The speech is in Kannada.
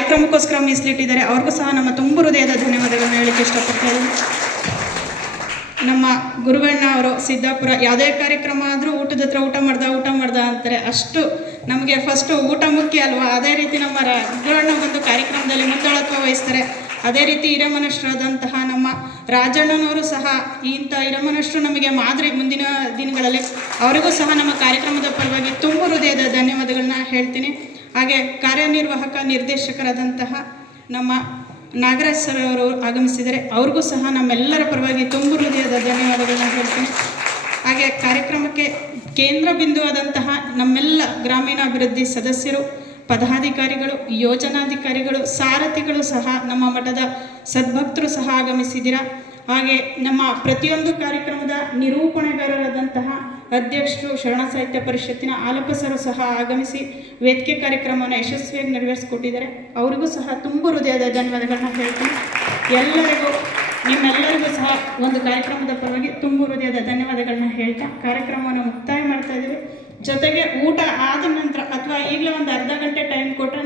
ಕಾರ್ಯಕ್ರಮಕ್ಕೋಸ್ಕರ ಮೀಸಲಿಟ್ಟಿದ್ದಾರೆ. ಅವ್ರಿಗೂ ಸಹ ನಮ್ಮ ತುಂಬ ಹೃದಯದ ಧನ್ಯವಾದಗಳನ್ನ ಹೇಳಲಿಕ್ಕೆ ಇಷ್ಟಪಡ್ತಾ ಇದ್ದೀನಿ. ನಮ್ಮ ಗುರುಗಣ್ಣ ಅವರು ಸಿದ್ದಾಪುರ ಯಾವುದೇ ಕಾರ್ಯಕ್ರಮ ಆದರೂ ಊಟದ ಹತ್ರ ಊಟ ಮಾಡ್ದ ಅಂತಾರೆ. ಅಷ್ಟು ನಮಗೆ ಫಸ್ಟು ಊಟ ಮುಖ್ಯ ಅಲ್ವಾ. ಅದೇ ರೀತಿ ನಮ್ಮ ಗುರುಗಣ್ಣ ಒಂದು ಕಾರ್ಯಕ್ರಮದಲ್ಲಿ ಮುಂದಾಳತ್ವ ವಹಿಸ್ತಾರೆ. ಅದೇ ರೀತಿ ಹಿರೇಮನುಷ್ಯರಾದಂತಹ ನಮ್ಮ ರಾಜಣ್ಣನವರು ಸಹ ಇಂಥ ಹಿರೇಮನುಷ್ಯರು ನಮಗೆ ಮಾದರಿ ಮುಂದಿನ ದಿನಗಳಲ್ಲಿ. ಅವರಿಗೂ ಸಹ ನಮ್ಮ ಕಾರ್ಯಕ್ರಮದ ಪರವಾಗಿ ತುಂಬ ಹೃದಯದ ಧನ್ಯವಾದಗಳನ್ನ ಹೇಳ್ತೀನಿ. ಹಾಗೆ ಕಾರ್ಯನಿರ್ವಾಹಕ ನಿರ್ದೇಶಕರಾದಂತಹ ನಮ್ಮ ನಾಗರಾಜ್ ಸರ್ ಅವರು ಆಗಮಿಸಿದರೆ ಅವ್ರಿಗೂ ಸಹ ನಮ್ಮೆಲ್ಲರ ಪರವಾಗಿ ತುಂಬ ಹೃದಯದ ಧನ್ಯವಾದಗಳನ್ನ ಹೇಳ್ತೀನಿ. ಹಾಗೆ ಕಾರ್ಯಕ್ರಮಕ್ಕೆ ಕೇಂದ್ರ ಬಿಂದುವಾದಂತಹ ನಮ್ಮೆಲ್ಲ ಗ್ರಾಮೀಣಾಭಿವೃದ್ಧಿ ಸದಸ್ಯರು, ಪದಾಧಿಕಾರಿಗಳು, ಯೋಜನಾಧಿಕಾರಿಗಳು, ಸಾರಥಿಗಳು ಸಹ, ನಮ್ಮ ಮಠದ ಸದ್ಭಕ್ತರು ಸಹ ಆಗಮಿಸಿದ್ದೀರಾ. ಹಾಗೆ ನಮ್ಮ ಪ್ರತಿಯೊಂದು ಕಾರ್ಯಕ್ರಮದ ನಿರೂಪಣೆಗಾರರಾದಂತಹ ಅಧ್ಯಕ್ಷರು ಶರಣ ಸಾಹಿತ್ಯ ಪರಿಷತ್ತಿನ ಆಲಪಸರು ಸಹ ಆಗಮಿಸಿ ವೇದಿಕೆ ಕಾರ್ಯಕ್ರಮವನ್ನು ಯಶಸ್ವಿಯಾಗಿ ನೆರವೇರಿಸಿಕೊಟ್ಟಿದ್ದಾರೆ. ಅವರಿಗೂ ಸಹ ತುಂಬ ಹೃದಯದ ಧನ್ಯವಾದಗಳನ್ನ ಹೇಳ್ತೀನಿ. ಎಲ್ಲರಿಗೂ ನಿಮ್ಮೆಲ್ಲರಿಗೂ ಸಹ ಒಂದು ಕಾರ್ಯಕ್ರಮದ ಪರವಾಗಿ ತುಂಬ ಹೃದಯದ ಧನ್ಯವಾದಗಳನ್ನ ಹೇಳ್ತಾ ಕಾರ್ಯಕ್ರಮವನ್ನು ಮುಕ್ತಾಯ ಮಾಡ್ತಾ ಇದ್ದೀವಿ. ಜೊತೆಗೆ ಊಟ ಆದ ನಂತರ ಅಥವಾ ಈಗಲೇ ಒಂದು ಅರ್ಧ ಗಂಟೆ ಟೈಮ್ ಕೊಟ್ಟರೆ